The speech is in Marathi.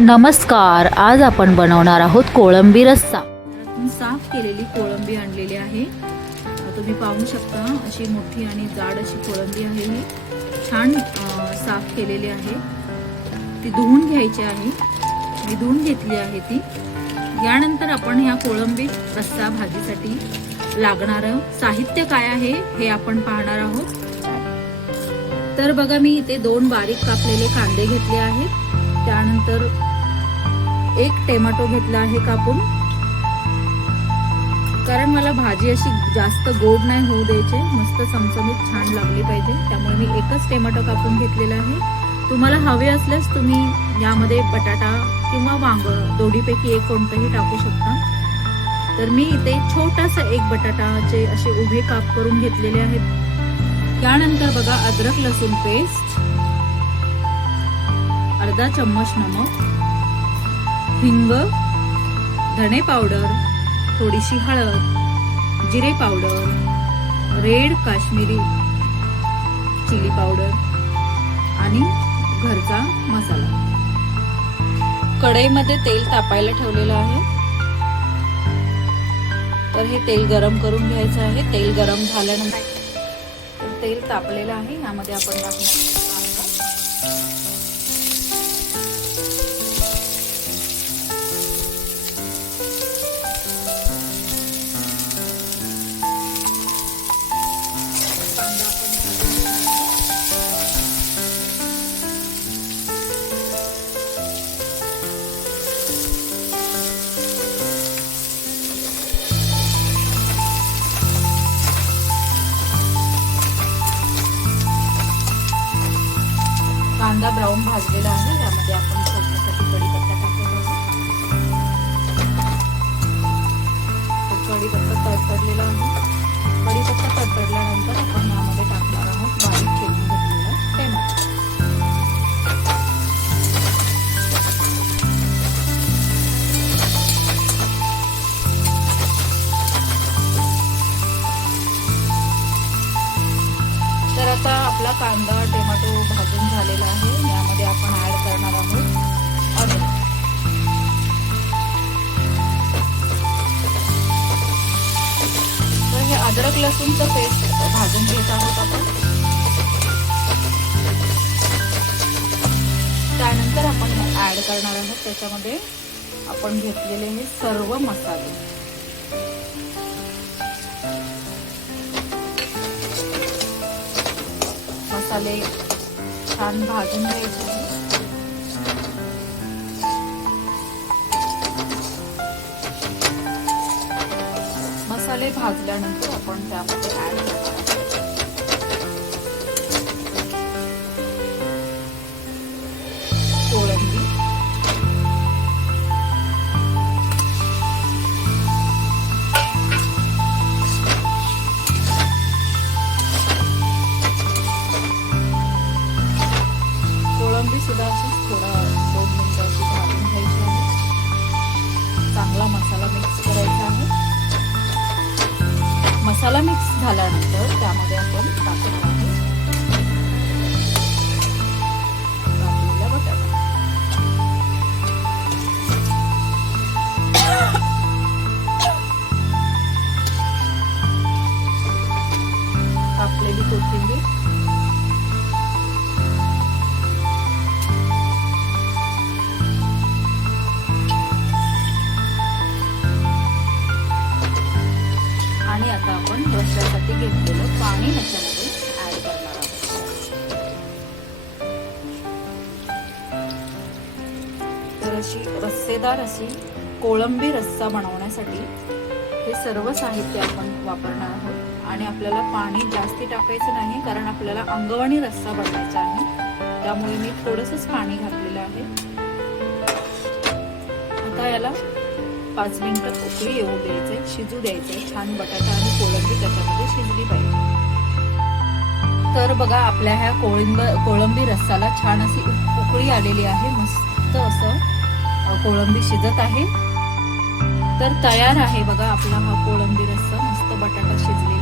नमस्कार, आज आपण बनवणार आहोत कोळंबी रस्सा। साफ केलेली कोळंबी आणलेली आहे। तुम्ही पाहू शकता अशी मोठी आणि जाड अशी कोळंबी आहे। ही छान साफ केलेली आहे। ती धुवून घ्यायची आहे। मी धुवून घेतली आहे ती। यानंतर आपण ह्या कोळंबी रस्सा भाजीसाठी लागणारं साहित्य काय आहे हे आपण पाहणार आहोत। तर बघा, मी इथे 2 बारीक कापलेले कांदे घेतले आहेत। त्यानंतर 1 टोमॅटो घेतला आहे कापून, कारण मला भाजी अशी जास्त गोड नाही होऊ द्यायची, मस्त चमचमीत छान लागली पाहिजे। त्यामुळे मी 1च टोमॅटो कापून घेतलेला आहे। तुम्हाला हवे असल्यास तुम्ही यामध्ये बटाटा किंवा वांग दोन्हीपैकी एक कोणतंही टाकू शकता। तर मी इथे छोटासा 1 बटाटाचे असे उभे काप करून घेतलेले आहेत। त्यानंतर बघा, अद्रक लसूण पेस्ट, अर्धा चम्मच नमक, हिंग, धणे पावडर, थोडीशी हळद, जिरे powder, red Kashmiri chilli powder आणि घरचा मसाला। कढईमध्ये तेल तापायला ठेवलेलं आहे। तर हे तेल गरम करून घ्यायचं आहे। तेल गरम झाल्यानंतर तेल तापलेलं आहे, यामध्ये आपण टाकणार कांदा ब्राऊन भाजलेला आहे। यामध्ये आपण फोडणीसाठी कढीपत्ता टाकलेला आहे। कढीपत्ता तडतडलेला आहे। कढीपत्ता तडतडल्यानंतर आपण यामध्ये टाकणार आहोत बारीक चिरून घेतलेला टोमॅटो। तर आता आपला कांदा टोमॅटो भाजून झालेला आहे। यामध्ये आपण ऍड करणार आहोत अद्रक। तर हे अद्रक लसूणचं पेस्ट भाजून घेत आहोत आपण। त्यानंतर आपण ऍड करणार आहोत त्याच्यामध्ये आपण घेतलेले हे सर्व मसाले। मसाले छान भाजून घ्यायचे। मसाले भाजल्यानंतर आपण त्यामध्ये ऍड करणार कोळंबी, कोळंबी सुद्धा अशी थोडा 2 मिनिटं अशी भाजून घ्यायची आहे। चांगला मसाला मिक्स करायचा आहे। मसाला मिक्स झाल्यानंतर त्यामध्ये आपण टाकणार आहे कापलेला बटाटा। कापलेली कोथिंबीर, आणि आता आपण रस्स्यासाठी घेतलेलं पाणी ह्याच्यामध्ये ऍड करणार आहोत। तर अशी रस्सेदार अशी कोळंबी रस्सा बनवण्यासाठी हे सर्व साहित्य आपण वापरणार आहोत। आणि आपल्याला पाणी जास्ती टाकायचं नाही, कारण आपल्याला अंगवणी रस्सा बनवायचा आहे। त्यामुळे मी थोडंसंच पाणी घातलेलं आहे। आता याला 5 मिनिटं उकळी येऊ द्यायचे, शिजू द्यायचे। छान बटाटा आणि कोळंबी त्याच्यामध्ये शिजली पाहिजे। तर बघा, आपल्या ह्या कोळंबी रस्साला छान अशी उकळी आलेली आहे। मस्त असं कोळंबी शिजत आहे। तर तयार आहे बघा आपला हा कोळंबी रस्सा। मस्त बटाटा शिजलेला